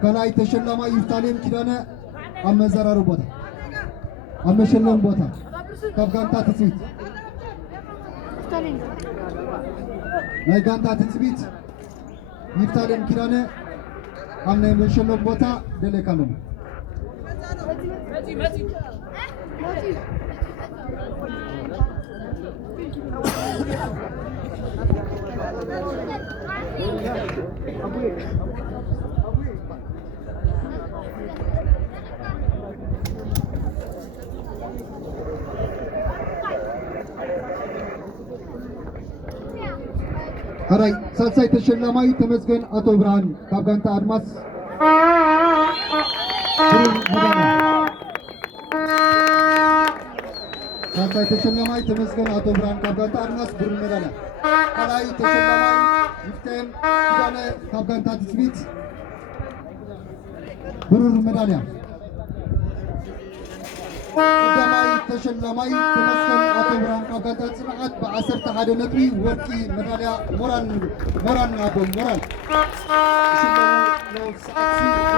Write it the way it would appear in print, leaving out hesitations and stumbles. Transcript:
ከላይ ተሸላማ ይፍታሌም ኪዳነ አመዘራሩ ቦታ አመሸለም ቦታ ከጋንታ ትጽቢት ናይ ጋንታ ትጽቢት ይፍታሌም ኪዳነ አምነ መሸለም ቦታ ደለካለም هراي سالساي تشلماي تمسكن أتو برهان كابغانتا أدماس سالساي تشلماي تمسكن أتو برهان كابغانتا أدماس برون مدانا هراي تشلماي يفتن كدانا كابغانتا تسبيت برون مدانا قداماي تشلماي تمسكن أتو برهان كابغانتا تسرعات بعصر تحادو نبري ورقي مداليا موران أبو موران شلمو لو سأكسي